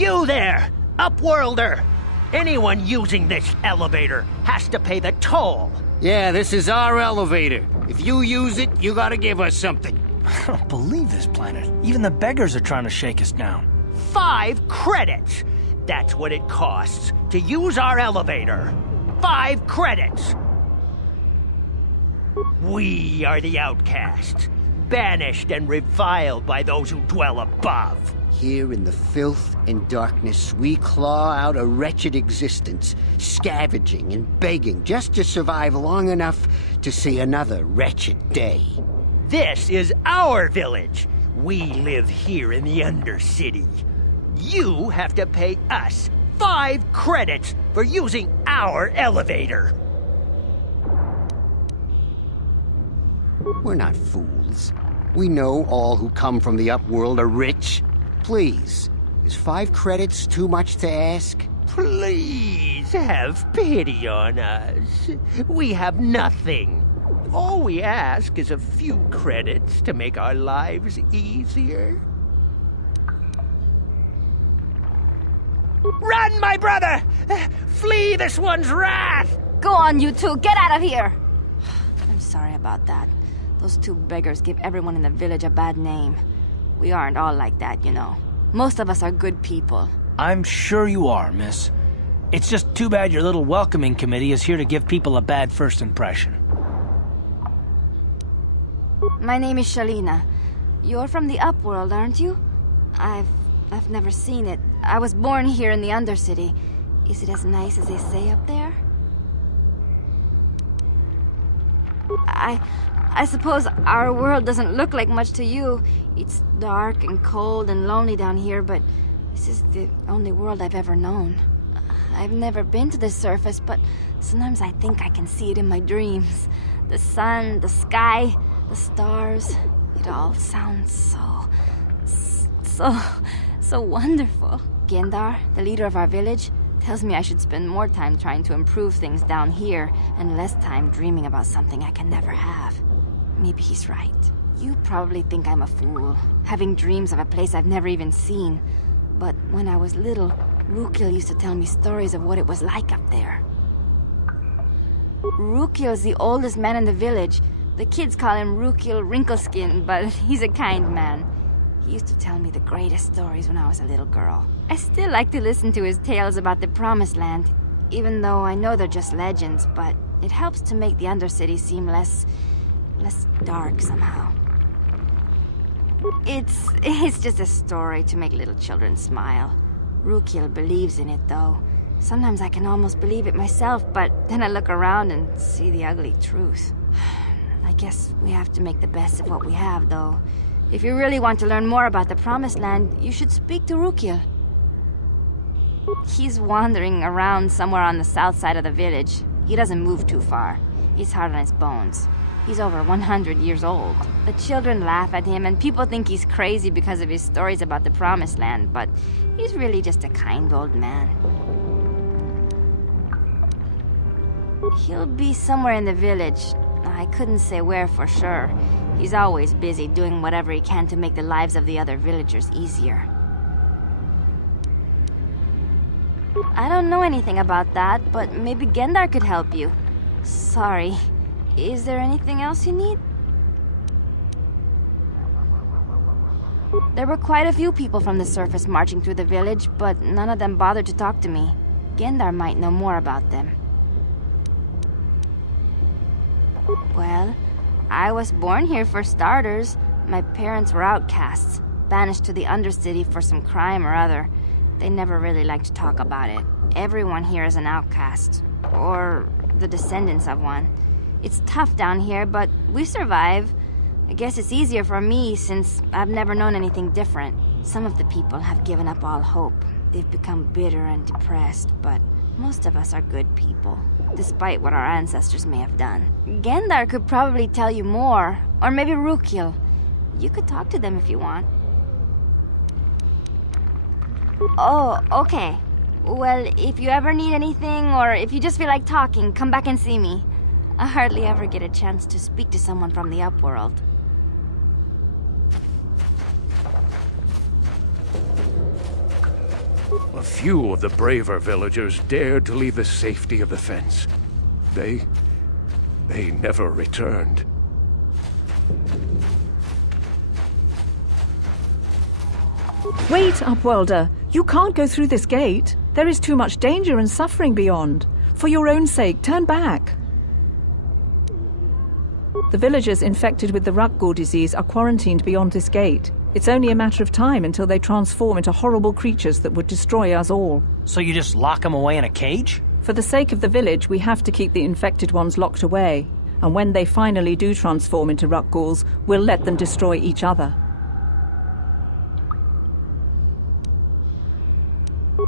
You there, Upworlder! Anyone using this elevator has to pay the toll. Yeah, this is our elevator. If you use it, you gotta give us something. I don't believe this planet. Even the beggars are trying to shake us down. 5 credits! That's what it costs to use our elevator. 5 credits! We are the outcasts, banished and reviled by those who dwell above. Here in the filth and darkness, we claw out a wretched existence, scavenging and begging just to survive long enough to see another wretched day. This is our village. We live here in the Undercity. You have to pay us 5 credits for using our elevator. We're not fools. We know all who come from the Upworld are rich. Please, is 5 credits too much to ask? Please have pity on us. We have nothing. All we ask is a few credits to make our lives easier. Run, my brother! Flee this one's wrath! Go on, you two, get out of here! I'm sorry about that. Those 2 beggars give everyone in the village a bad name. We aren't all like that, you know. Most of us are good people. I'm sure you are, miss. It's just too bad your little welcoming committee is here to give people a bad first impression. My name is Shalina. You're from the Upworld, aren't you? I've never seen it. I was born here in the Undercity. Is it as nice as they say up there? I suppose our world doesn't look like much to you. It's dark and cold and lonely down here, but this is the only world I've ever known. I've never been to the surface, but sometimes I think I can see it in my dreams. The sun, the sky, the stars. It all sounds so wonderful. Gendar, the leader of our village, tells me I should spend more time trying to improve things down here and less time dreaming about something I can never have. Maybe he's right. You probably think I'm a fool, having dreams of a place I've never even seen. But when I was little, Reconciling used to tell me stories of what it was like up there. Reconciling is the oldest man in the village. The kids call him Reconciling Wrinkleskin, but he's a kind man. He used to tell me the greatest stories when I was a little girl. I still like to listen to his tales about the Promised Land, even though I know they're just legends, but it helps to make the Undercity seem less dark somehow. It's just a story to make little children smile. Reconciling believes in it, though. Sometimes I can almost believe it myself, but then I look around and see the ugly truth. I guess we have to make the best of what we have, though. If you really want to learn more about the Promised Land, you should speak to Reconciling. He's wandering around somewhere on the south side of the village. He doesn't move too far. He's hard on his bones. He's over 100 years old. The children laugh at him, and people think he's crazy because of his stories about the Promised Land, but he's really just a kind old man. He'll be somewhere in the village. I couldn't say where for sure. He's always busy doing whatever he can to make the lives of the other villagers easier. I don't know anything about that, but maybe Gendar could help you. Sorry. Is there anything else you need? There were quite a few people from the surface marching through the village, but none of them bothered to talk to me. Gendar might know more about them. Well, I was born here for starters. My parents were outcasts, banished to the Undercity for some crime or other. They never really liked to talk about it. Everyone here is an outcast, or the descendants of one. It's tough down here, but we survive. I guess it's easier for me since I've never known anything different. Some of the people have given up all hope. They've become bitter and depressed, but most of us are good people, despite what our ancestors may have done. Gendar could probably tell you more, or maybe Reconciling. You could talk to them if you want. Oh, okay. Well, if you ever need anything, or if you just feel like talking, come back and see me. I hardly ever get a chance to speak to someone from the Upworld. A few of the braver villagers dared to leave the safety of the fence. They never returned. Wait, Upworlder. You can't go through this gate. There is too much danger and suffering beyond. For your own sake, turn back. The villagers infected with the Reconciling disease are quarantined beyond this gate. It's only a matter of time until they transform into horrible creatures that would destroy us all. So you just lock them away in a cage? For the sake of the village, we have to keep the infected ones locked away. And when they finally do transform into Reconciling, we'll let them destroy each other.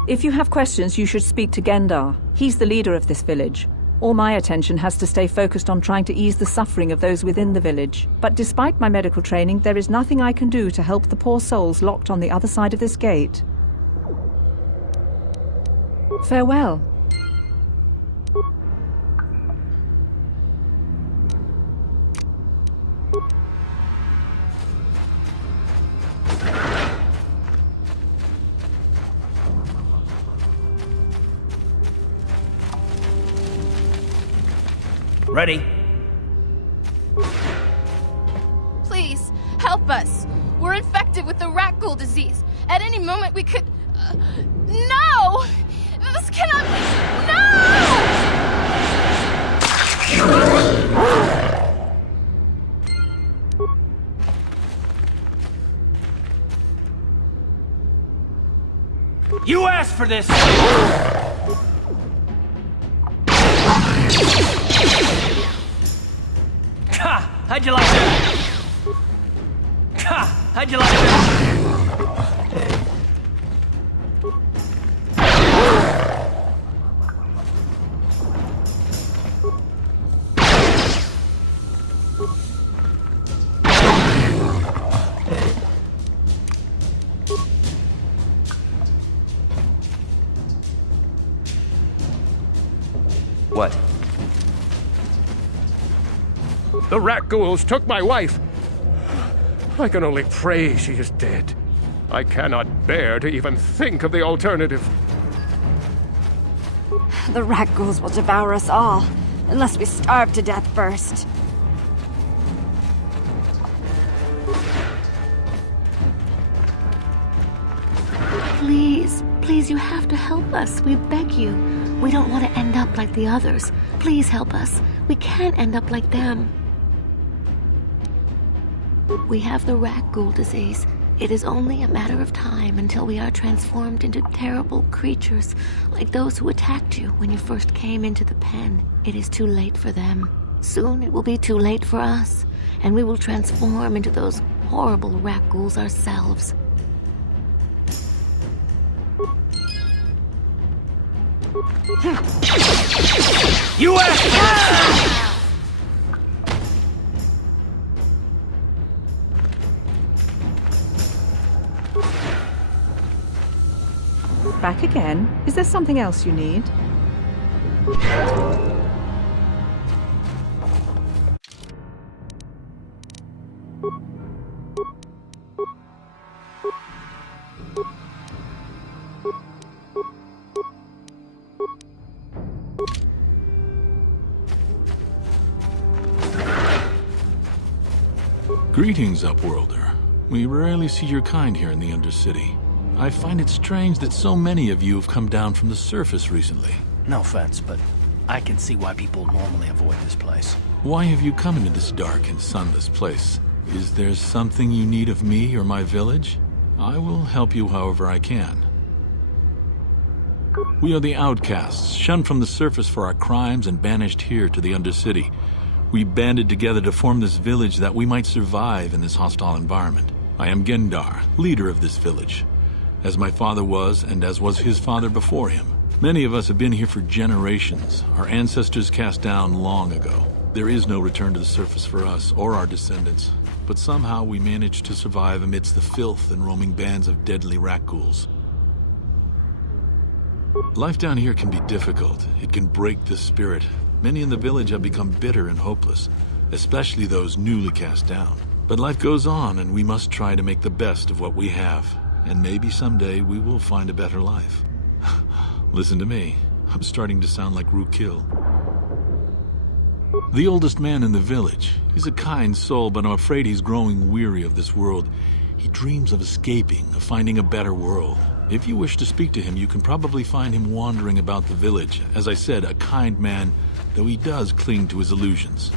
If you have questions, you should speak to Gendar. He's the leader of this village. All my attention has to stay focused on trying to ease the suffering of those within the village. But despite my medical training, there is nothing I can do to help the poor souls locked on the other side of this gate. Farewell. Ready? Please, help us. We're infected with the Reconciling disease. At any moment we could... No! This cannot be... No! You asked for this! Ha! How'd you like that? Ha! How'd you like that? What? The rat ghouls took my wife. I can only pray she is dead. I cannot bear to even think of the alternative. The Reconciling will devour us all, unless we starve to death first. Please, please, you have to help us. We beg you. We don't want to end up like the others. Please help us. We can't end up like them. We have the Reconciling disease. It is only a matter of time until we are transformed into terrible creatures, like those who attacked you when you first came into the pen. It is too late for them. Soon it will be too late for us, and we will transform into those horrible Reconcilings ourselves. You asked! Back again? Is there something else you need? Greetings, Upworlder. We rarely see your kind here in the Undercity. I find it strange that so many of you have come down from the surface recently. No offense, but I can see why people normally avoid this place. Why have you come into this dark and sunless place? Is there something you need of me or my village? I will help you however I can. We are the outcasts, shunned from the surface for our crimes and banished here to the Undercity. We banded together to form this village that we might survive in this hostile environment. I am Gendar, leader of this village, as my father was and as was his father before him. Many of us have been here for generations, our ancestors cast down long ago. There is no return to the surface for us or our descendants, but somehow we managed to survive amidst the filth and roaming bands of deadly rat ghouls. Life down here can be difficult. It can break the spirit. Many in the village have become bitter and hopeless, especially those newly cast down. But life goes on, and we must try to make the best of what we have. And maybe someday we will find a better life. Listen to me. I'm starting to sound like Rookil. The oldest man in the village. He's a kind soul, but I'm afraid he's growing weary of this world. He dreams of escaping, of finding a better world. If you wish to speak to him, you can probably find him wandering about the village. As I said, a kind man, though he does cling to his illusions.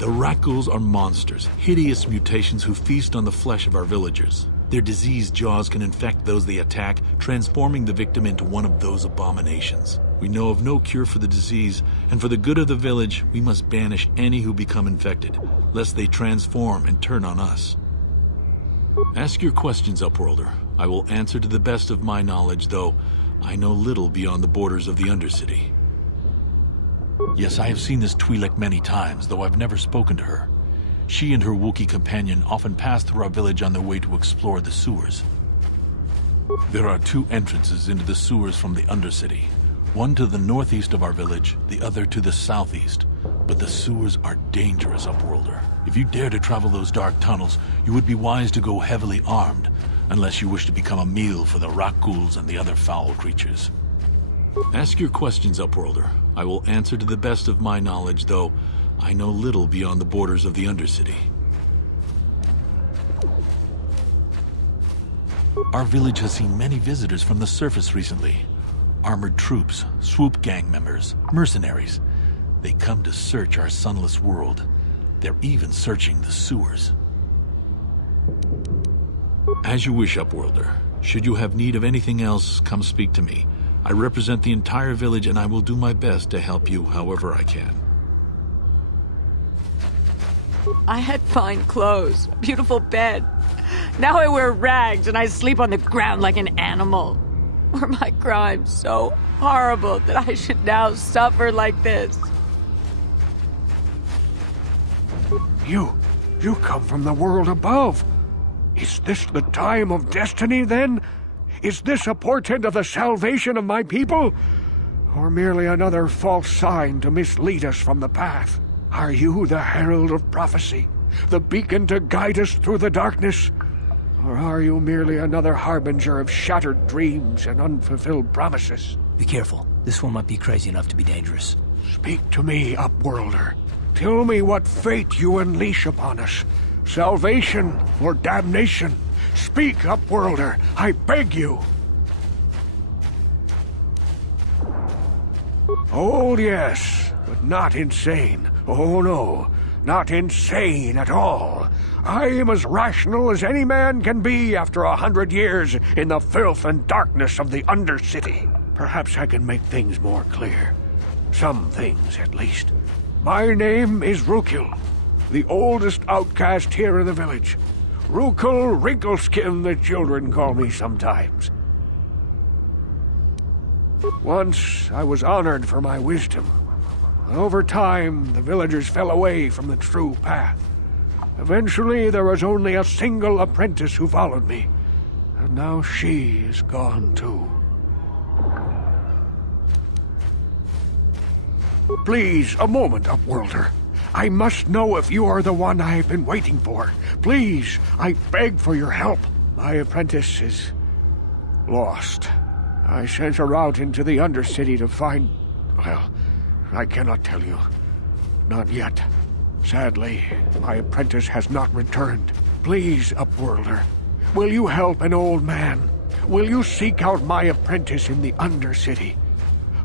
The rat ghouls are monsters, hideous mutations who feast on the flesh of our villagers. Their diseased jaws can infect those they attack, transforming the victim into one of those abominations. We know of no cure for the disease, and for the good of the village, we must banish any who become infected, lest they transform and turn on us. Ask your questions, Upworlder. I will answer to the best of my knowledge, though I know little beyond the borders of the Undercity. Yes, I have seen this Twi'lek many times, though I've never spoken to her. She and her Wookiee companion often pass through our village on their way to explore the sewers. There are two entrances into the sewers from the Undercity. One to the northeast of our village, the other to the southeast. But the sewers are dangerous, Upworlder. If you dare to travel those dark tunnels, you would be wise to go heavily armed, unless you wish to become a meal for the rat ghouls and the other foul creatures. Ask your questions, Upworlder. I will answer to the best of my knowledge, though I know little beyond the borders of the Undercity. Our village has seen many visitors from the surface recently. Armored troops, swoop gang members, mercenaries. They come to search our sunless world. They're even searching the sewers. As you wish, Upworlder. Should you have need of anything else, come speak to me. I represent the entire village and I will do my best to help you however I can. I had fine clothes, a beautiful bed. Now I wear rags and I sleep on the ground like an animal. Were my crimes so horrible that I should now suffer like this? You come from the world above. Is this the time of destiny, then? Is this a portent of the salvation of my people? Or merely another false sign to mislead us from the path? Are you the herald of prophecy, the beacon to guide us through the darkness? Or are you merely another harbinger of shattered dreams and unfulfilled promises? Be careful. This one might be crazy enough to be dangerous. Speak to me, Upworlder. Tell me what fate you unleash upon us. Salvation or damnation? Speak, Upworlder, I beg you. Oh, yes, but not insane. Oh, no, not insane at all. I am as rational as any man can be after 100 years in the filth and darkness of the Undercity. Perhaps I can make things more clear. Some things, at least. My name is Rookil, the oldest outcast here in the village. Rookil Wrinkleskin, the children call me sometimes. Once I was honored for my wisdom. Over time, the villagers fell away from the true path. Eventually, there was only a single apprentice who followed me, and now she is gone too. Please, a moment, Upworlder. I must know if you are the one I have been waiting for. Please, I beg for your help. My apprentice is lost. I sent her out into the Undercity to find... well, I cannot tell you. Not yet. Sadly, my apprentice has not returned. Please, Upworlder, will you help an old man? Will you seek out my apprentice in the Undercity?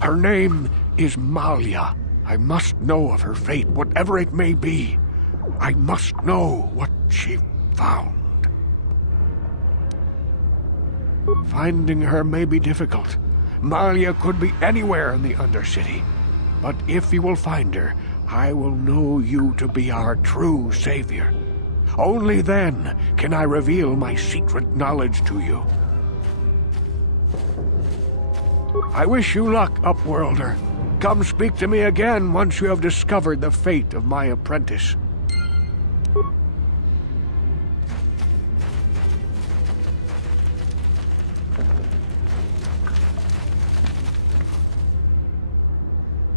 Her name is Malia. I must know of her fate, whatever it may be. I must know what she found. Finding her may be difficult. Malia could be anywhere in the Undercity. But if you will find her, I will know you to be our true savior. Only then can I reveal my secret knowledge to you. I wish you luck, Upworlder. Come speak to me again once you have discovered the fate of my apprentice.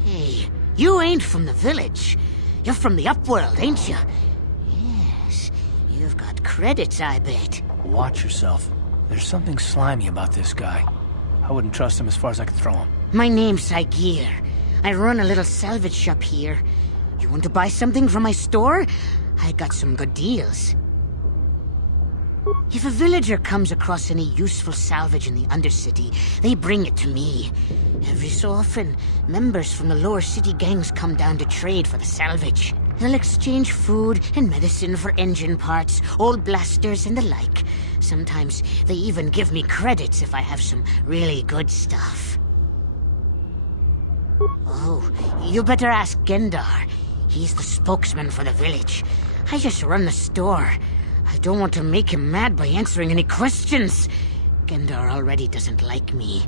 Hey, you ain't from the village. You're from the Upworld, ain't you? Yes, you've got credits, I bet. Watch yourself. There's something slimy about this guy. I wouldn't trust him as far as I could throw him. My name's Saigir. I run a little salvage shop here. You want to buy something from my store? I got some good deals. If a villager comes across any useful salvage in the Undercity, they bring it to me. Every so often, members from the lower city gangs come down to trade for the salvage. They'll exchange food and medicine for engine parts, old blasters and the like. Sometimes they even give me credits if I have some really good stuff. Oh, you better ask Gendar. He's the spokesman for the village. I just run the store. I don't want to make him mad by answering any questions. Gendar already doesn't like me.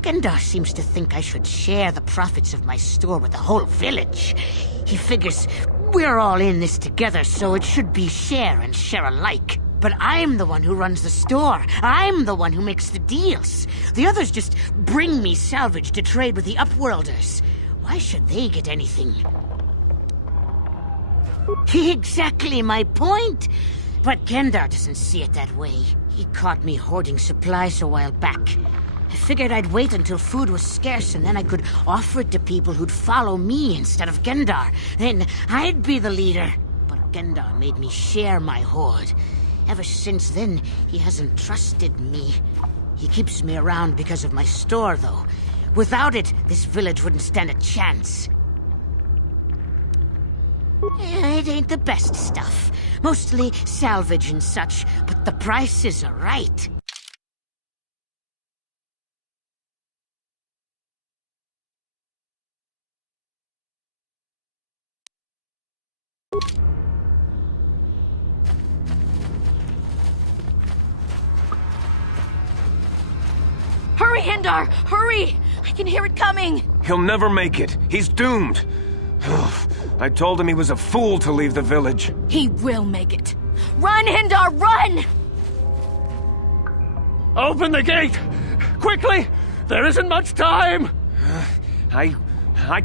Gendar seems to think I should share the profits of my store with the whole village. He figures we're all in this together, so it should be share and share alike. But I'm the one who runs the store. I'm the one who makes the deals. The others just bring me salvage to trade with the Upworlders. Why should they get anything? Exactly my point. But Gendar doesn't see it that way. He caught me hoarding supplies a while back. I figured I'd wait until food was scarce and then I could offer it to people who'd follow me instead of Gendar. Then I'd be the leader. But Gendar made me share my hoard. Ever since then, he hasn't trusted me. He keeps me around because of my store, though. Without it, this village wouldn't stand a chance. It ain't the best stuff. Mostly salvage and such, but the prices are right. Hurry, Hendar! Hurry! I can hear it coming! He'll never make it. He's doomed. I told him he was a fool to leave the village. He will make it. Run, Hendar, run! Open the gate! Quickly! There isn't much time! I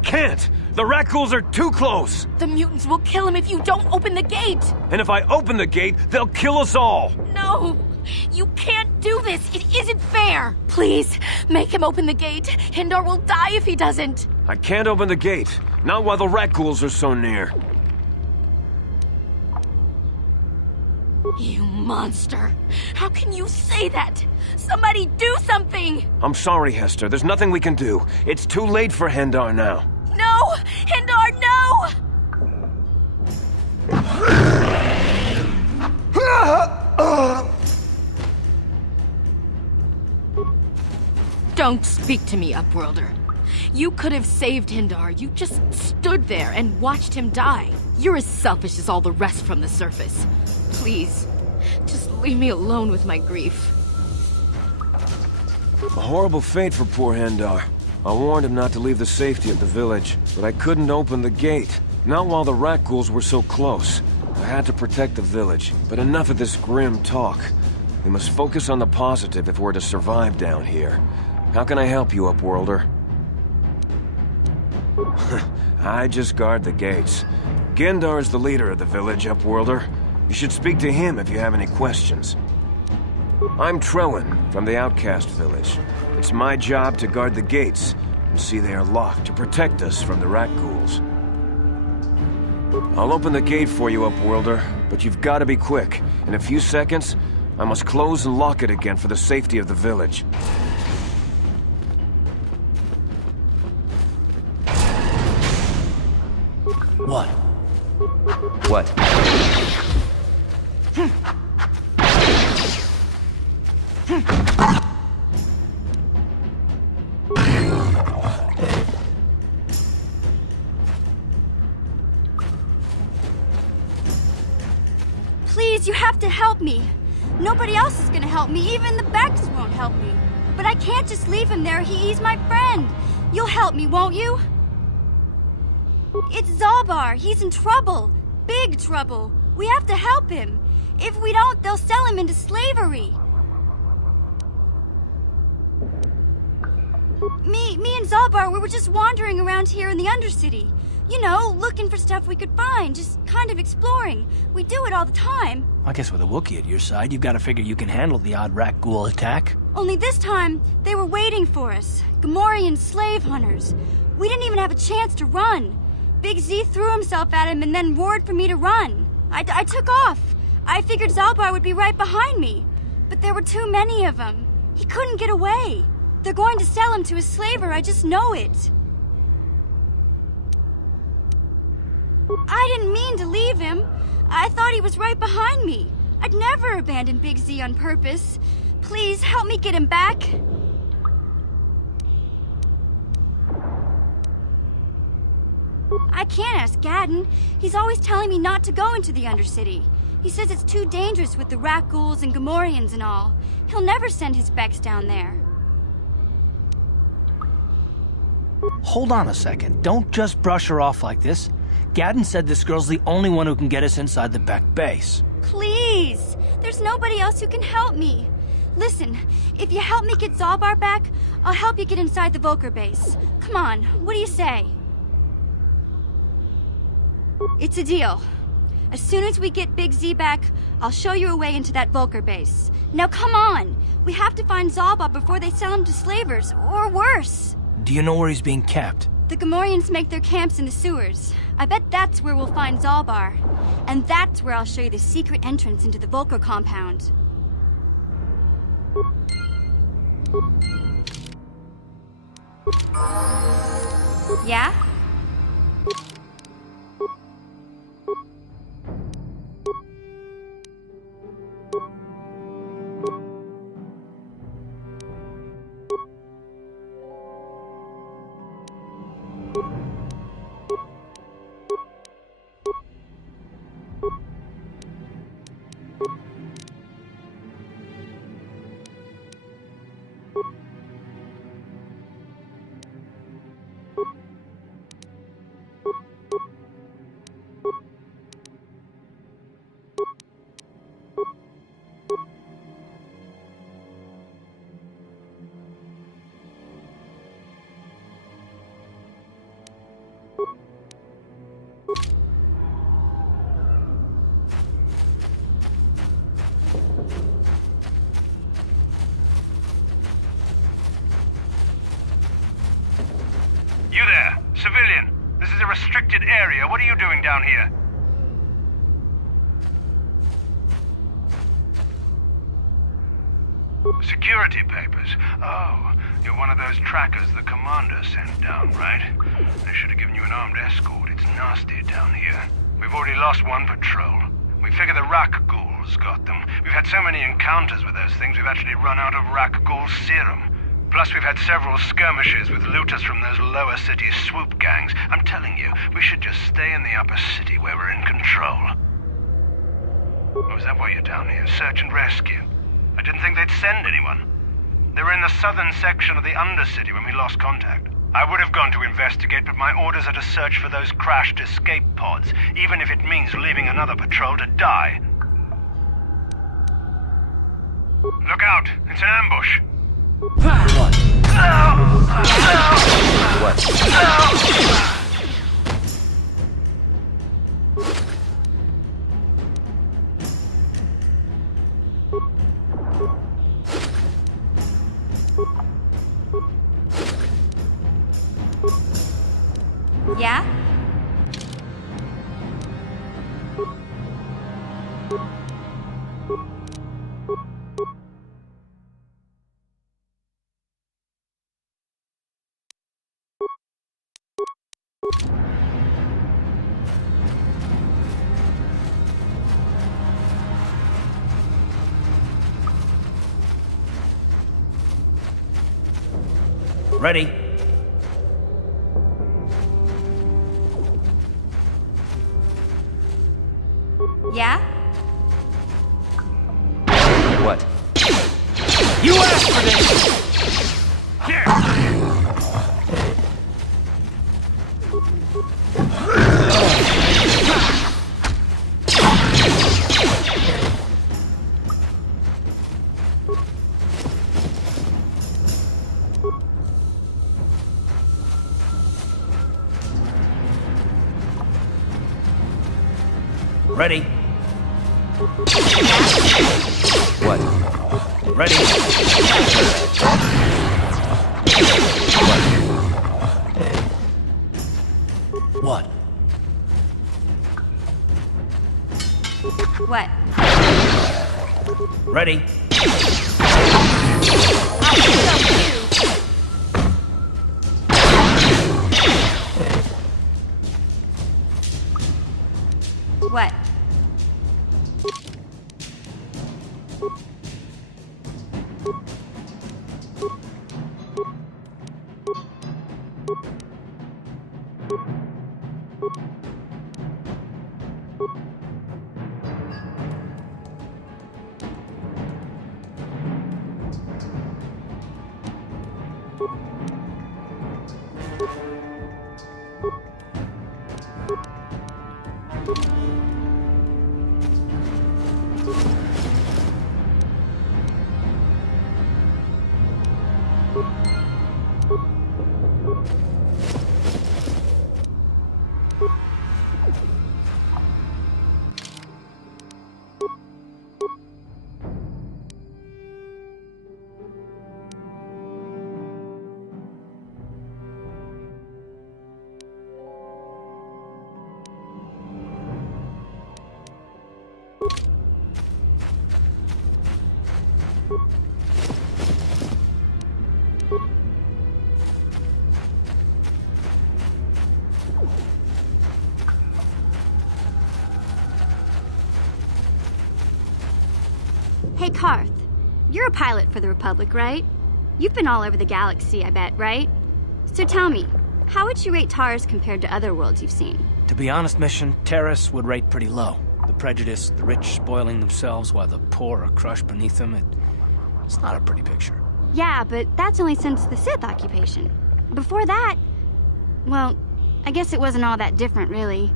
can't! The rat ghouls are too close! The mutants will kill him if you don't open the gate! And if I open the gate, they'll kill us all! No! You can't do this! It isn't fair! Please, make him open the gate. Hendar will die if he doesn't. I can't open the gate. Not while the rat ghouls are so near. You monster! How can you say that? Somebody do something! I'm sorry, Hester. There's nothing we can do. It's too late for Hendar now. No! Hendar, no! Don't speak to me, Upworlder. You could have saved Hendar. You just stood there and watched him die. You're as selfish as all the rest from the surface. Please, just leave me alone with my grief. A horrible fate for poor Hendar. I warned him not to leave the safety of the village, but I couldn't open the gate. Not while the rat ghouls were so close. I had to protect the village, but enough of this grim talk. We must focus on the positive if we're to survive down here. How can I help you, Upworlder? I just guard the gates. Gendar is the leader of the village, Upworlder. You should speak to him if you have any questions. I'm Trellin, from the Outcast Village. It's my job to guard the gates and see they are locked to protect us from the rat ghouls. I'll open the gate for you, Upworlder, but you've got to be quick. In a few seconds, I must close and lock it again for the safety of the village. What? What? Please, you have to help me. Nobody else is gonna help me. Even the Backs won't help me. But I can't just leave him there. He's my friend. You'll help me, won't you? It's Zalbar. He's in trouble. Big trouble. We have to help him. If we don't, they'll sell him into slavery. Me and Zalbar, we were just wandering around here in the Undercity. You know, looking for stuff we could find, just kind of exploring. We do it all the time. I guess with a Wookiee at your side, you've got to figure you can handle the odd rat ghoul attack. Only this time, they were waiting for us. Gamorrean slave hunters. We didn't even have a chance to run. Big Z threw himself at him and then roared for me to run. I took off. I figured Zalbar would be right behind me. But there were too many of them. He couldn't get away. They're going to sell him to a slaver, I just know it. I didn't mean to leave him. I thought he was right behind me. I'd never abandon Big Z on purpose. Please, help me get him back. I can't ask Gadden. He's always telling me not to go into the Undercity. He says it's too dangerous with the rat ghouls and Gamorreans and all. He'll never send his Becks down there. Hold on a second. Don't just brush her off like this. Gadden said this girl's the only one who can get us inside the Beck base. Please! There's nobody else who can help me. Listen, if you help me get Zalbar back, I'll help you get inside the Volker base. Come on, what do you say? It's a deal. As soon as we get Big Z back, I'll show you a way into that Volker base. Now come on! We have to find Zalbar before they sell him to slavers, or worse. Do you know where he's being kept? The Gamorreans make their camps in the sewers. I bet that's where we'll find Zalbar. And that's where I'll show you the secret entrance into the Volker compound. Yeah? You there, civilian. This is a restricted area. What are you doing down here? Security papers. Oh, you're one of those trackers the commander sent down, right? They should have given you an armed escort. It's nasty down here. We've already lost one patrol. We figure the Rak ghouls got them. We've had so many encounters with those things, we've actually run out of Rak ghoul serum. Plus, we've had several skirmishes with looters from those lower city swoop gangs. I'm telling you, we should just stay in the upper city where we're in control. Oh, is that why you're down here? Search and rescue? I didn't think they'd send anyone. They were in the southern section of the Undercity when we lost contact. I would have gone to investigate, but my orders are to search for those crashed escape pods, even if it means leaving another patrol to die. Look out! It's an ambush! What? Yeah? Ready. Yeah? What? You asked for this! Ready? What? Ready? What? What? Ready? What? Hey, Karth. You're a pilot for the Republic, right? You've been all over the galaxy, I bet, right? So tell me, how would you rate Taurus compared to other worlds you've seen? To be honest, Mission, Terrace would rate pretty low. The prejudice, the rich spoiling themselves while the poor are crushed beneath them, it's not a pretty picture. Yeah, but that's only since the Sith occupation. Before that, well, I guess it wasn't all that different, really.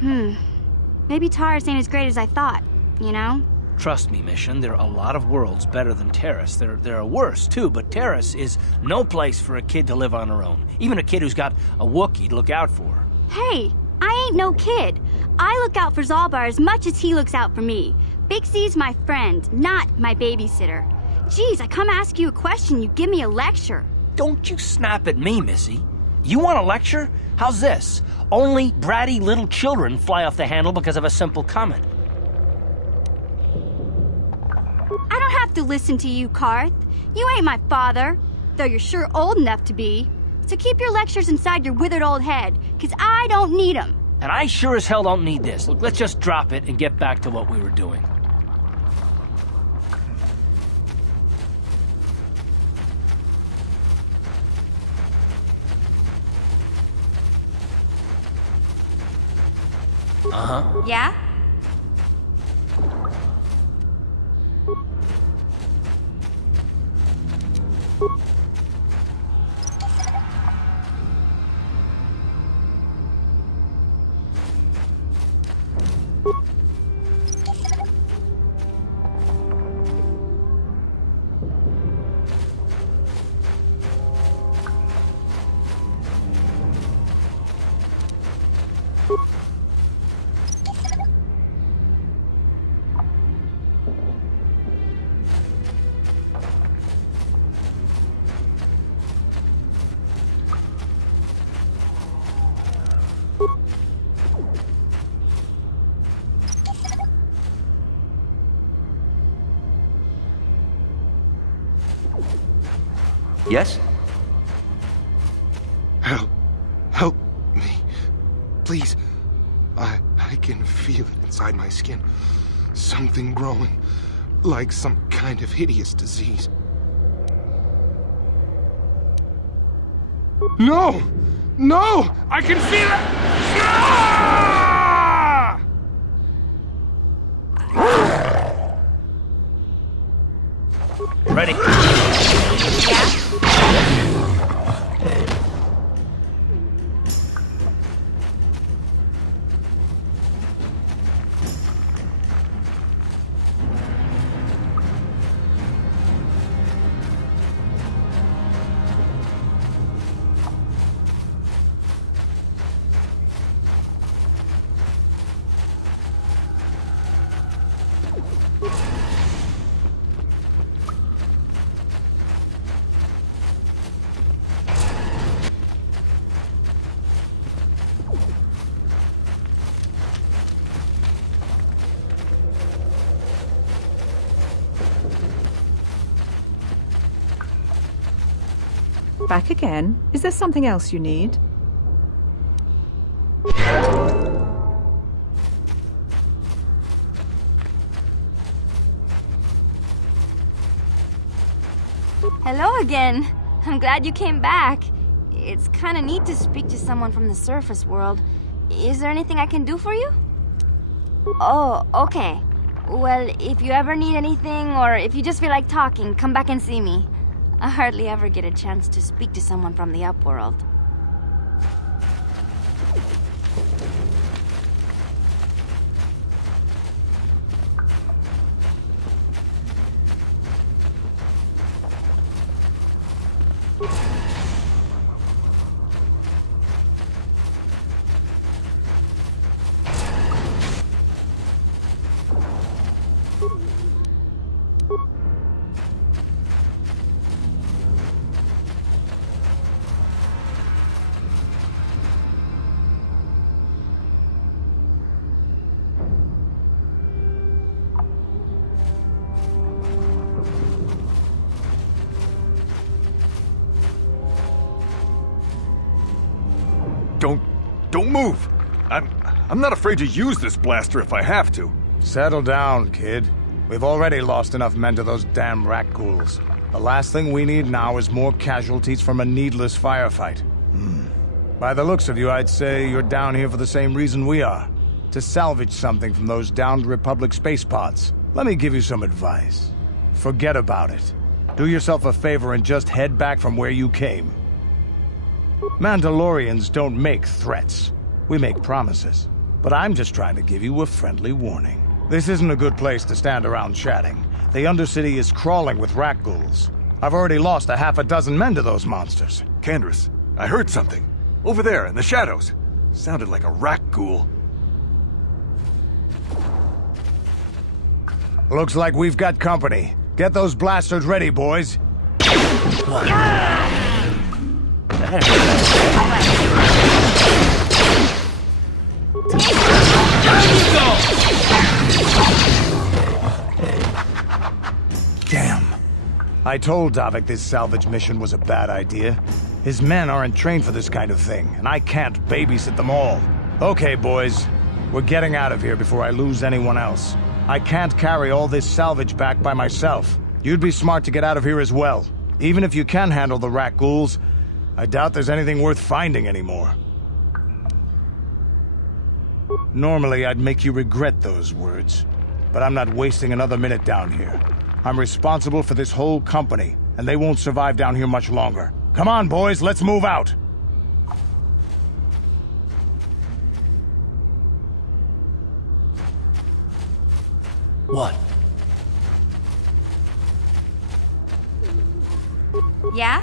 Maybe Taurus ain't as great as I thought, you know? Trust me, Mission, there are a lot of worlds better than Terrace. There are worse, too, but Terrace is no place for a kid to live on her own. Even a kid who's got a Wookiee to look out for. Hey, I ain't no kid. I look out for Zalbar as much as he looks out for me. Big C's my friend, not my babysitter. Geez, I come ask you a question, you give me a lecture. Don't you snap at me, Missy. You want a lecture? How's this? Only bratty little children fly off the handle because of a simple comment. I don't have to listen to you, Karth. You ain't my father, though you're sure old enough to be. So keep your lectures inside your withered old head, 'cause I don't need 'em. And I sure as hell don't need this. Look, let's just drop it and get back to what we were doing. Uh-huh. Yeah? Yes? Help me. Please. I can feel it inside my skin. Something growing. Like some kind of hideous disease. No! No! I can feel it! Ah! Ready? Back again? Is there something else you need? Hello again. I'm glad you came back. It's kinda neat to speak to someone from the surface world. Is there anything I can do for you? Oh, okay. Well, if you ever need anything, or if you just feel like talking, come back and see me. I hardly ever get a chance to speak to someone from the upworld. Don't move! I'm not afraid to use this blaster if I have to. Settle down, kid. We've already lost enough men to those damn rat ghouls. The last thing we need now is more casualties from a needless firefight. By the looks of you, I'd say you're down here for the same reason we are. To salvage something from those downed Republic space pods. Let me give you some advice. Forget about it. Do yourself a favor and just head back from where you came. Mandalorians don't make threats. We make promises. But I'm just trying to give you a friendly warning. This isn't a good place to stand around chatting. The Undercity is crawling with rat ghouls. I've already lost a half a dozen men to those monsters. Candace, I heard something. Over there, in the shadows. Sounded like a rat ghoul. Looks like we've got company. Get those blasters ready, boys. Damn. I told Davik this salvage mission was a bad idea. His men aren't trained for this kind of thing, and I can't babysit them all. Okay, boys. We're getting out of here before I lose anyone else. I can't carry all this salvage back by myself. You'd be smart to get out of here as well. Even if you can handle the rat ghouls, I doubt there's anything worth finding anymore. Normally, I'd make you regret those words, but I'm not wasting another minute down here. I'm responsible for this whole company, and they won't survive down here much longer. Come on, boys, let's move out! What? Yeah?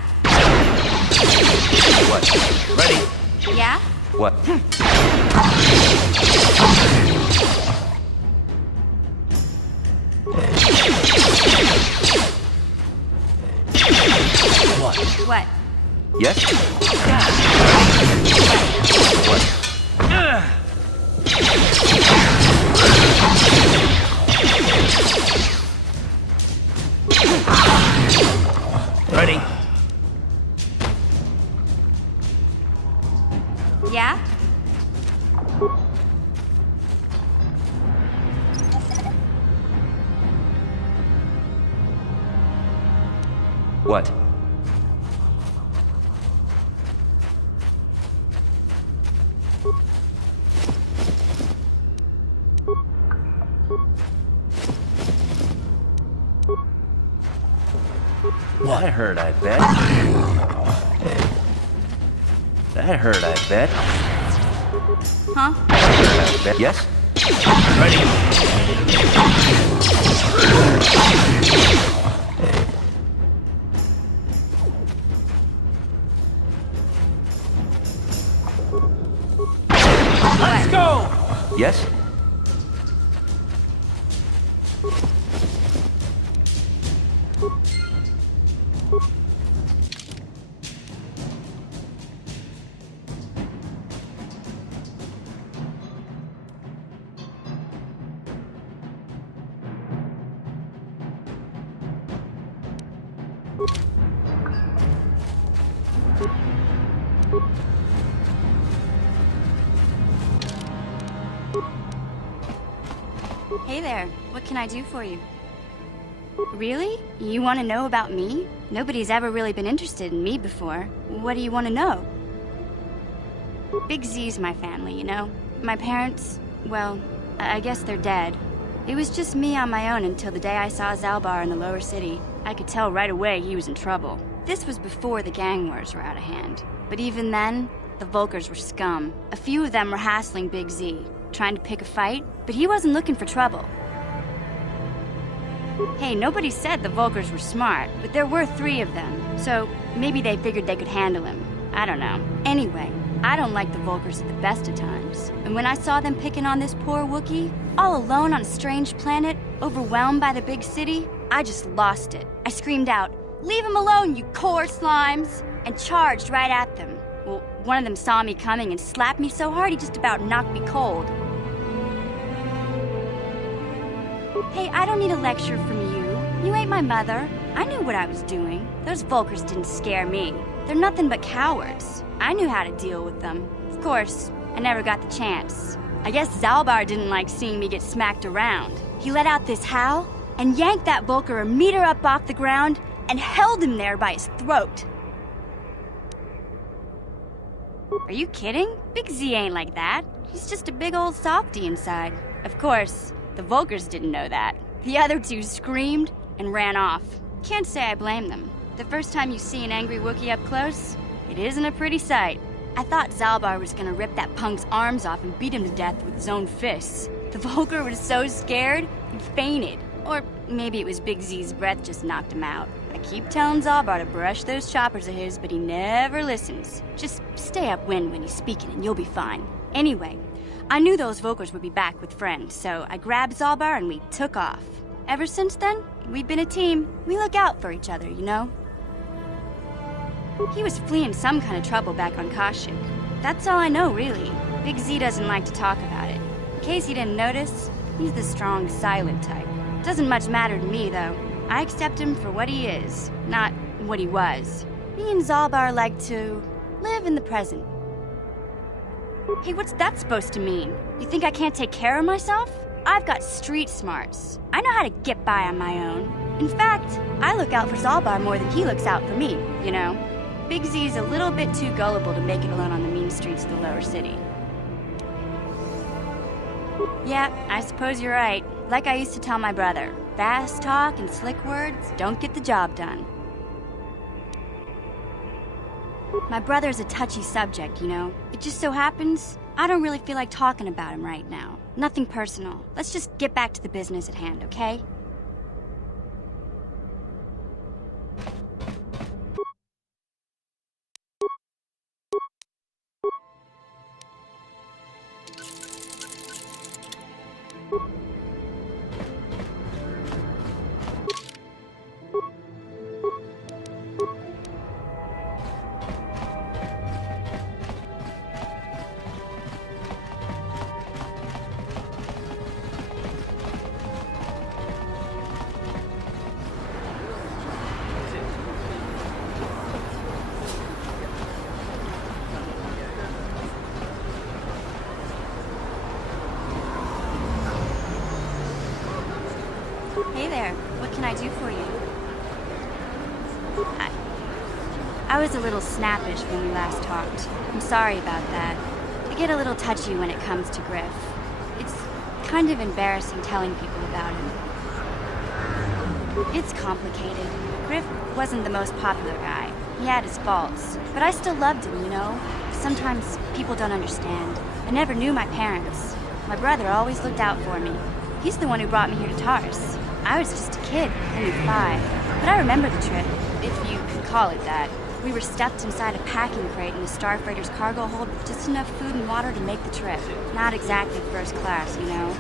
What? Ready? Yeah? What? What? Yes? Ready? Yeah? What? That hurt, I bet. That hurt, I bet. Huh? I bet. Yes? Ready? Let's go! Yes? Hey there, what can I do for you? Really? You want to know about me? Nobody's ever really been interested in me before. What do you want to know? Big Z's my family, you know? My parents, well, I guess they're dead. It was just me on my own until the day I saw Zalbar in the lower city. I could tell right away he was in trouble. This was before the gang wars were out of hand. But even then, the Volkers were scum. A few of them were hassling Big Z, trying to pick a fight, but he wasn't looking for trouble. Hey, nobody said the Volkers were smart, but there were 3 of them, so maybe they figured they could handle him. I don't know. Anyway, I don't like the Volkers at the best of times. And when I saw them picking on this poor Wookiee, all alone on a strange planet, overwhelmed by the big city, I just lost it. I screamed out, "Leave him alone, you core slimes!" and charged right at them. Well, one of them saw me coming and slapped me so hard he just about knocked me cold. Hey, I don't need a lecture from you. You ain't my mother. I knew what I was doing. Those Volkers didn't scare me. They're nothing but cowards. I knew how to deal with them. Of course, I never got the chance. I guess Zalbar didn't like seeing me get smacked around. He let out this howl and yanked that Volker a meter up off the ground and held him there by his throat. Are you kidding? Big Z ain't like that. He's just a big old softy inside. Of course, the Volkers didn't know that. The other 2 screamed and ran off. Can't say I blame them. The first time you see an angry Wookiee up close, it isn't a pretty sight. I thought Zalbar was gonna rip that punk's arms off and beat him to death with his own fists. The Volker was so scared, he fainted. Or maybe it was Big Z's breath just knocked him out. I keep telling Zalbar to brush those choppers of his, but he never listens. Just stay upwind when he's speaking and you'll be fine. Anyway, I knew those Volkers would be back with friends, so I grabbed Zalbar and we took off. Ever since then, we've been a team. We look out for each other, you know? He was fleeing some kind of trouble back on Kashyyyk. That's all I know, really. Big Z doesn't like to talk about it. In case you didn't notice, he's the strong, silent type. Doesn't much matter to me, though. I accept him for what he is, not what he was. Me and Zalbar like to live in the present. Hey, what's that supposed to mean? You think I can't take care of myself? I've got street smarts. I know how to get by on my own. In fact, I look out for Zalbar more than he looks out for me, you know? Big Z's a little bit too gullible to make it alone on the mean streets of the lower city. Yeah, I suppose you're right. Like I used to tell my brother, fast talk and slick words don't get the job done. My brother's a touchy subject, you know? It just so happens, I don't really feel like talking about him right now. Nothing personal. Let's just get back to the business at hand, okay? Hey there, what can I do for you? I was a little snappish when we last talked. I'm sorry about that. I get a little touchy when it comes to Griff. It's kind of embarrassing telling people about him. It's complicated. Griff wasn't the most popular guy. He had his faults. But I still loved him, you know? Sometimes people don't understand. I never knew my parents. My brother always looked out for me. He's the one who brought me here to Tars. I was just a kid, only 5. But I remember the trip, if you could call it that. We were stuffed inside a packing crate in the Starfreighter's cargo hold with just enough food and water to make the trip. Not exactly first class, you know?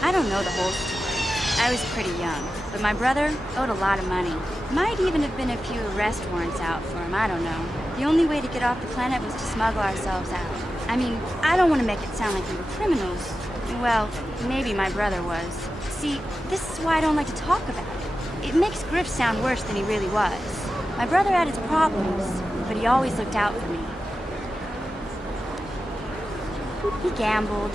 I don't know the whole story. I was pretty young, but my brother owed a lot of money. Might even have been a few arrest warrants out for him, I don't know. The only way to get off the planet was to smuggle ourselves out. I mean, I don't want to make it sound like we were criminals. Well, maybe my brother was. See, this is why I don't like to talk about it. It makes Griff sound worse than he really was. My brother had his problems, but he always looked out for me. He gambled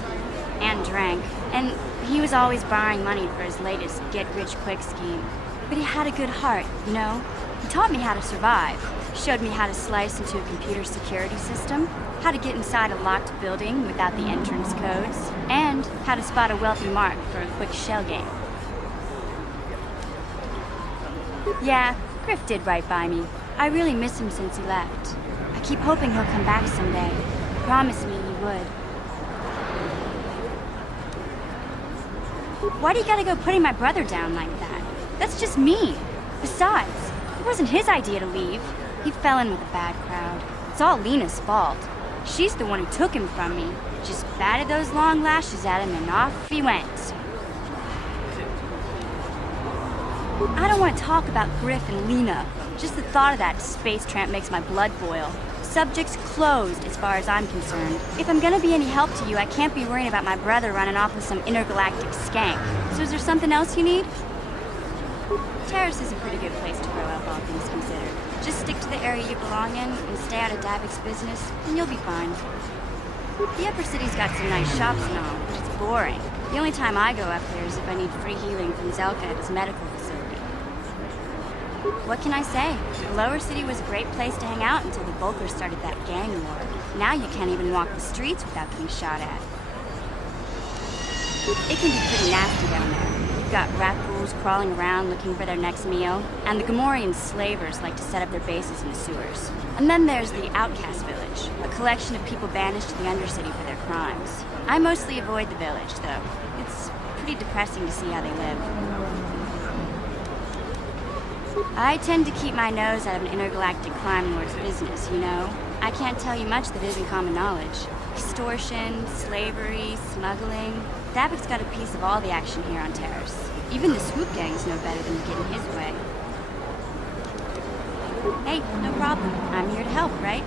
and drank, and he was always borrowing money for his latest get-rich-quick scheme. But he had a good heart, you know? He taught me how to survive, showed me how to slice into a computer security system, how to get inside a locked building without the entrance codes, and how to spot a wealthy mark for a quick shell game. Yeah, Griff did right by me. I really miss him since he left. I keep hoping he'll come back someday. He promised me he would. Why do you gotta go putting my brother down like that? That's just me. Besides, it wasn't his idea to leave. He fell in with a bad crowd. It's all Lena's fault. She's the one who took him from me. Just batted those long lashes at him and off he went. I don't want to talk about Griff and Lena. Just the thought of that space tramp makes my blood boil. Subject's closed as far as I'm concerned. If I'm gonna be any help to you, I can't be worrying about my brother running off with some intergalactic skank. So is there something else you need? Terrace is a pretty good place to grow up, all things considered. Just stick to the area you belong in and stay out of Davik's business, and you'll be fine. The upper city's got some nice shops and all, but it's boring. The only time I go up there is if I need free healing from Zelka at his medical facility. What can I say? The lower city was a great place to hang out until the Volkers started that gang war. Now you can't even walk the streets without being shot at. It can be pretty nasty down there. You've got rat ghouls crawling around looking for their next meal, and the Gamorrean slavers like to set up their bases in the sewers. And then there's the Outcast Village, a collection of people banished to the Undercity for their crimes. I mostly avoid the village, though. It's pretty depressing to see how they live. I tend to keep my nose out of an intergalactic crime lord's business, you know? I can't tell you much that isn't common knowledge. Extortion, slavery, smuggling. Davik's got a piece of all the action here on Terrace. Even the swoop gangs know better than to get in his way. Hey, no problem. I'm here to help, right?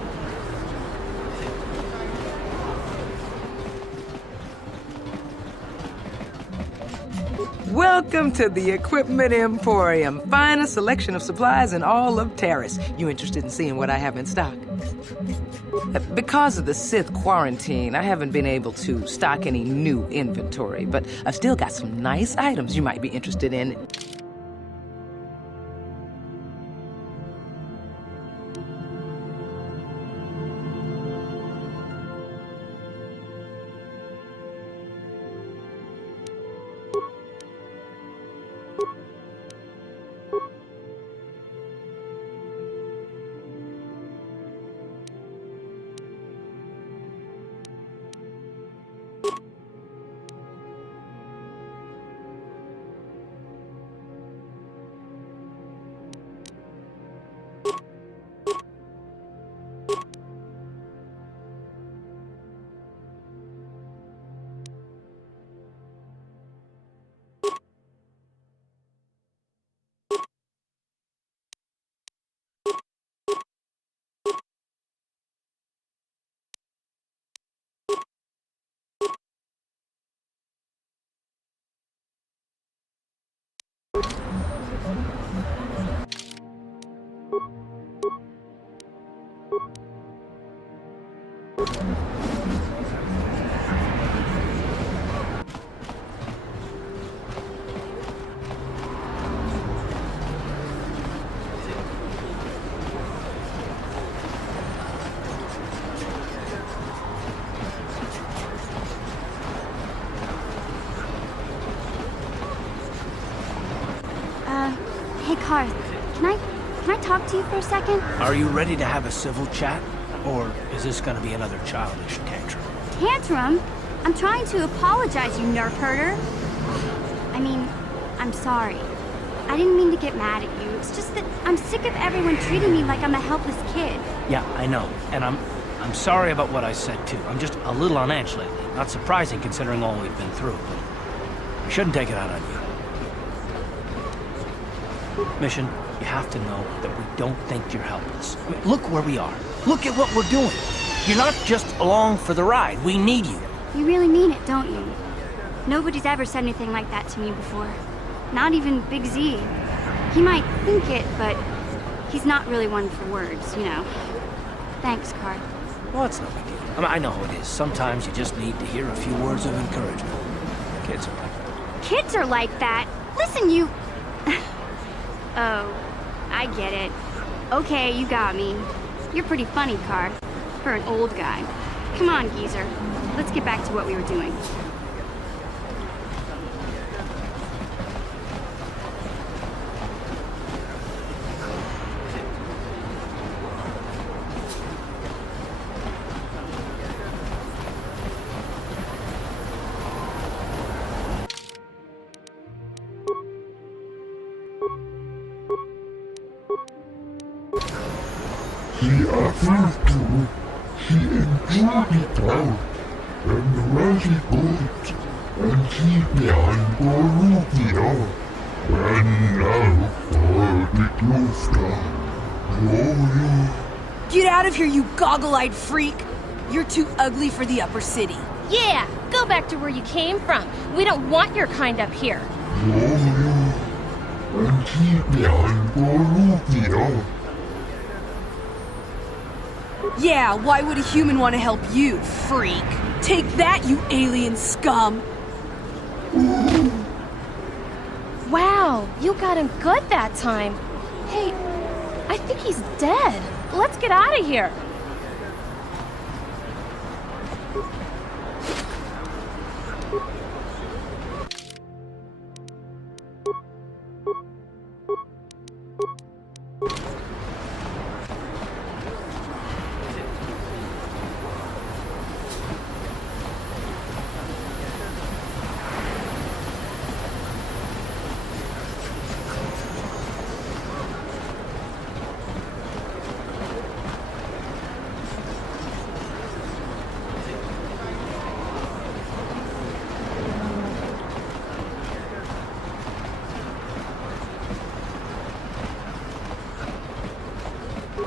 Welcome to the Equipment Emporium. Finest selection of supplies in all of Terrace. You interested in seeing what I have in stock? Because of the Sith quarantine, I haven't been able to stock any new inventory, but I've still got some nice items you might be interested in. Hey, Karth, can I talk to you for a second? Are you ready to have a civil chat? Or is this gonna be another childish tantrum? Tantrum? I'm trying to apologize, you nerf herder. I mean, I'm sorry. I didn't mean to get mad at you. It's just that I'm sick of everyone treating me like I'm a helpless kid. Yeah, I know. And I'm sorry about what I said, too. I'm just a little on edge lately. Not surprising considering all we've been through, but I shouldn't take it out on you. Mission, you have to know that we don't think you're helpless. I mean, look where we are. Look at what we're doing. You're not just along for the ride. We need you. You really mean it, don't you? Nobody's ever said anything like that to me before. Not even Big Z. He might think it, but He's not really one for words, you know. Thanks, Card. Well, it's no big deal. I mean, I know how it is. Sometimes you just need to hear a few words of encouragement. Kids are like that. Kids are like that? Listen, you... Oh, I get it. Okay, you got me. You're pretty funny, Card. For an old guy. Come on, geezer. Let's get back to what we were doing. He appeared to. He enjoyed it out. And really good. And he behind Borussia. And now for the Kloster. Oh, Get out of here, you goggle-eyed freak! You're too ugly for the upper city. Yeah, go back to where you came from. We don't want your kind up here. and he behind Borussia. Yeah, why would a human want to help you, freak? Take that, you alien scum! Wow, you got him good that time. Hey, I think he's dead. Let's get out of here.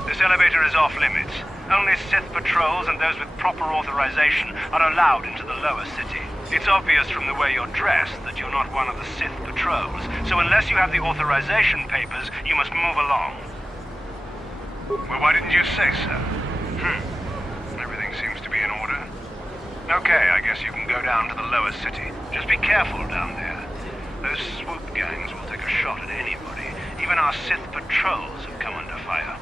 This elevator is off limits. Only Sith patrols and those with proper authorization are allowed into the lower city. It's obvious from the way you're dressed that you're not one of the Sith patrols, so unless you have the authorization papers, you must move along. Well, why didn't you say so? Everything seems to be in order. Okay, I guess you can go down to the lower city. Just be careful down there. Those swoop gangs will take a shot at anybody. Even our Sith patrols have come under fire.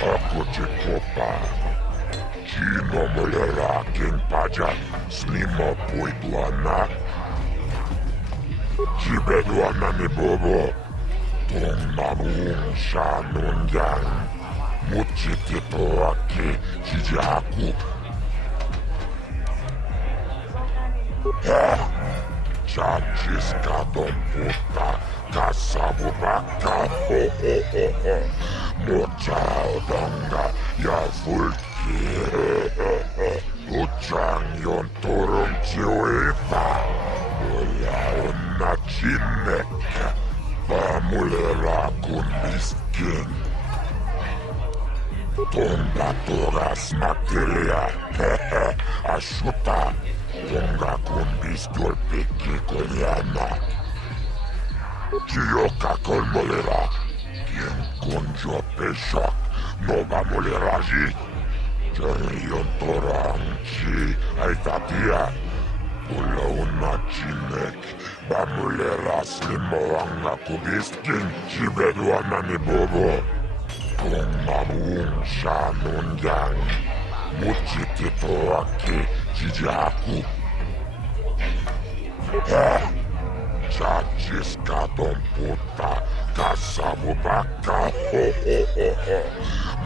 Ako cię kopa. Kino mole raken paja. Snima poidlana. Cibedwana ni bobo. Tonnanuun shanunjan. Mutsititoaki hijaku. Chachiskadon puta. Kasabubaka. Mochaudanga ja fulki. Uchanjon turun chiuipa. Mulla onna chinnekkä. Pamulera kun miskin. Tonga toras materia. Ashuta. Tonga kun bistul pikki koljana. Chioka kolmolera. Kunjo peshak, nova moleraji. Jarion toranchi, aitatia. Ulla unna chinek, bamulera slimoanga kubiskin, chibeduanani bobo. Tonnamuun shanunjang, muchititoaki, chijaku. Chachiskadon puta. Kasabubaka,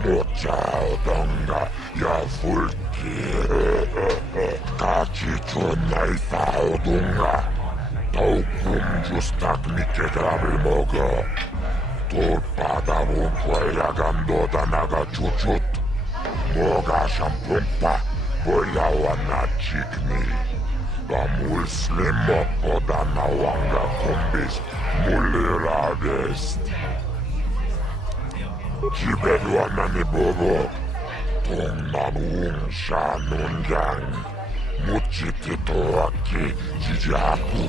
Mochaudonga, ja fulki. Kachichonai saudunga. Taukum justak mikedrabilmogo. Tulpadavun kuelagandoda naga chuchut. Moga shampumpa, boilawana chikni. Bamul slimo podana wanga kombis mullerades. Kiberuanani bobo. Tonnamuun shanunjang. Muchititoaki jijaku.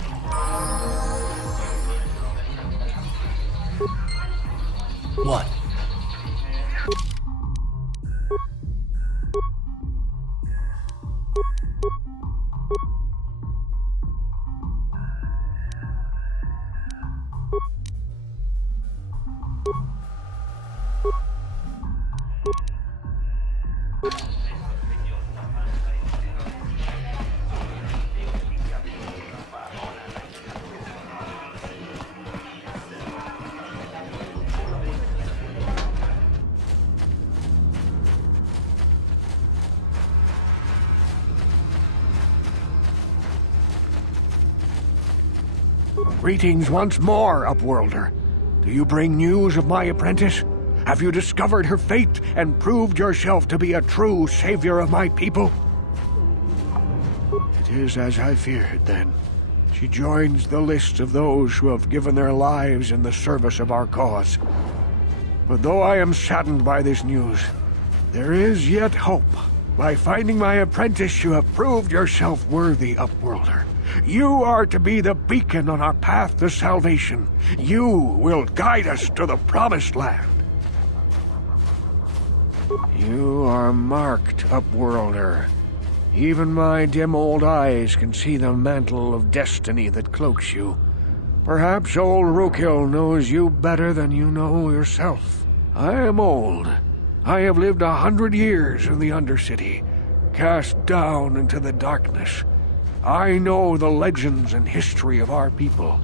What? Greetings once more, Upworlder. Do you bring news of my apprentice? Have you discovered her fate and proved yourself to be a true savior of my people? It is as I feared, then. She joins the list of those who have given their lives in the service of our cause. But though I am saddened by this news, there is yet hope. By finding my apprentice, you have proved yourself worthy, Upworlder. You are to be the beacon on our path to salvation. You will guide us to the promised land. You are marked, Upworlder. Even my dim old eyes can see the mantle of destiny that cloaks you. Perhaps old Rookhill knows you better than you know yourself. I am old. I have lived 100 years in the Undercity, cast down into the darkness. I know the legends and history of our people,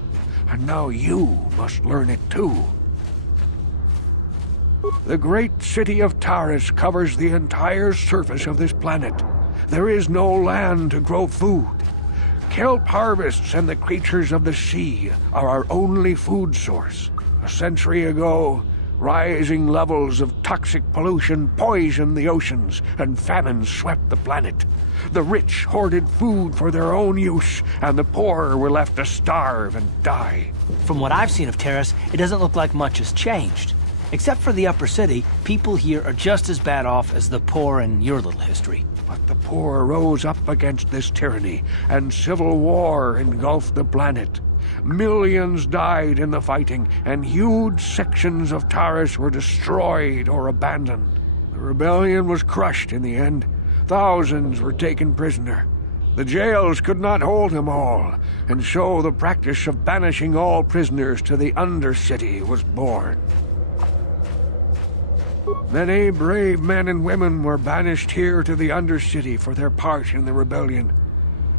and now you must learn it too. The great city of Taris covers the entire surface of this planet. There is no land to grow food. Kelp harvests and the creatures of the sea are our only food source. A century ago, rising levels of toxic pollution poisoned the oceans, and famine swept the planet. The rich hoarded food for their own use, and the poor were left to starve and die. From what I've seen of Taris, it doesn't look like much has changed. Except for the upper city, people here are just as bad off as the poor in your little history. But the poor rose up against this tyranny, and civil war engulfed the planet. Millions died in the fighting, and huge sections of Taris were destroyed or abandoned. The rebellion was crushed in the end. Thousands were taken prisoner. The jails could not hold them all, and so the practice of banishing all prisoners to the Undercity was born. Many brave men and women were banished here to the Undercity for their part in the rebellion.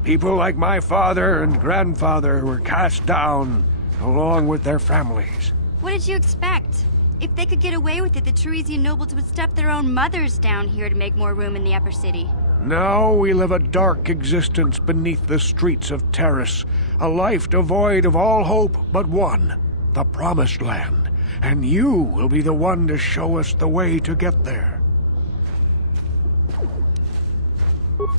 People like my father and grandfather were cast down, along with their families. What did you expect? If they could get away with it, the Teresian nobles would stuff their own mothers down here to make more room in the upper city. Now we live a dark existence beneath the streets of Taris, a life devoid of all hope but one, the Promised Land. And you will be the one to show us the way to get there.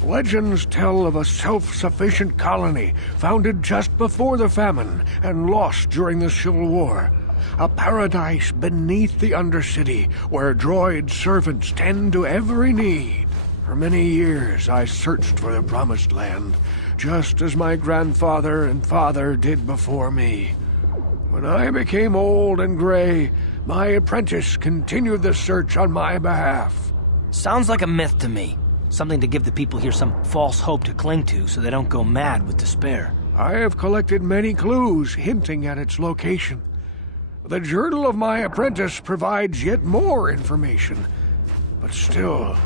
Legends tell of a self-sufficient colony founded just before the famine and lost during the Civil War. A paradise beneath the Undercity where droid servants tend to every need. For many years I searched for the Promised Land, just as my grandfather and father did before me. When I became old and gray, my apprentice continued the search on my behalf. Sounds like a myth to me. Something to give the people here some false hope to cling to so they don't go mad with despair. I have collected many clues hinting at its location. The journal of my apprentice provides yet more information. But still,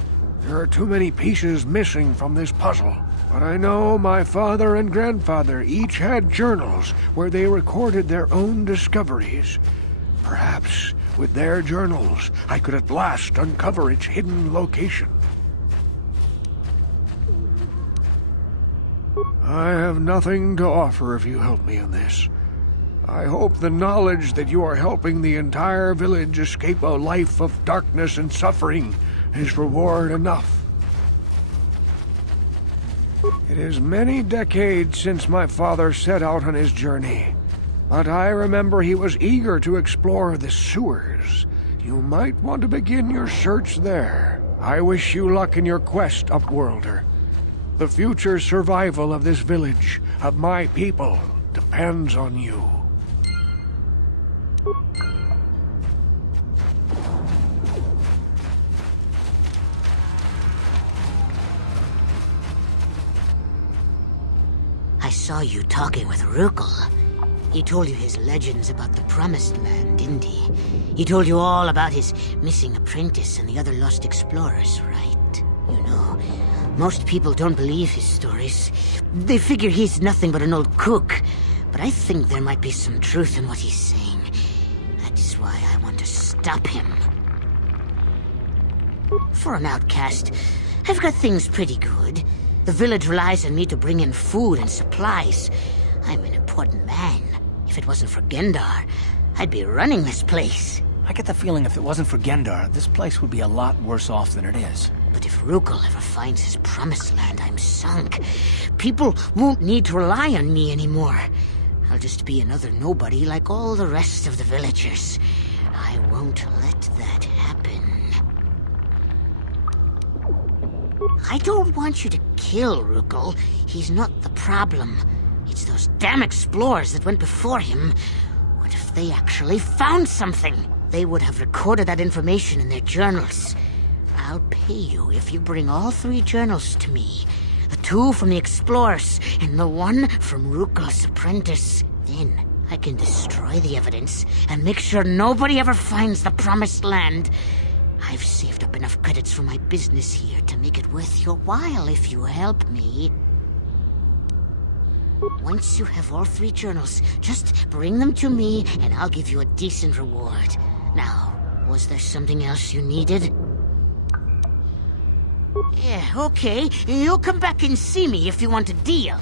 there are too many pieces missing from this puzzle. But I know my father and grandfather each had journals where they recorded their own discoveries. Perhaps with their journals, I could at last uncover its hidden location. I have nothing to offer if you help me in this. I hope the knowledge that you are helping the entire village escape a life of darkness and suffering is reward enough. It is many decades since my father set out on his journey. but I remember he was eager to explore the sewers. You might want to begin your search there. I wish you luck in your quest, Upworlder. The future survival of this village, of my people, depends on you. I saw you talking with Rukel. He told you his legends about the Promised Land, didn't he? He told you all about his missing apprentice and the other lost explorers, right? You know, most people don't believe his stories. They figure he's nothing but an old cook. But I think there might be some truth in what he's saying. That is why I want to stop him. For an outcast, I've got things pretty good. The village relies on me to bring in food and supplies. I'm an important man. If it wasn't for Gendar, I'd be running this place. I get the feeling if it wasn't for Gendar, this place would be a lot worse off than it is. But if Rukel ever finds his Promised Land, I'm sunk. People won't need to rely on me anymore. I'll just be another nobody like all the rest of the villagers. I won't let that happen. I don't want you to kill Rukel. He's not the problem. It's those damn explorers that went before him. What if they actually found something? They would have recorded that information in their journals. I'll pay you if you bring all 3 journals to me. The 2 from the explorers, and the 1 from Rukel's apprentice. Then I can destroy the evidence and make sure nobody ever finds the Promised Land. I've saved up enough credits for my business here to make it worth your while if you help me. Once you have all 3 journals, just bring them to me and I'll give you a decent reward. Now, was there something else you needed? Yeah, okay. You'll come back and see me if you want a deal.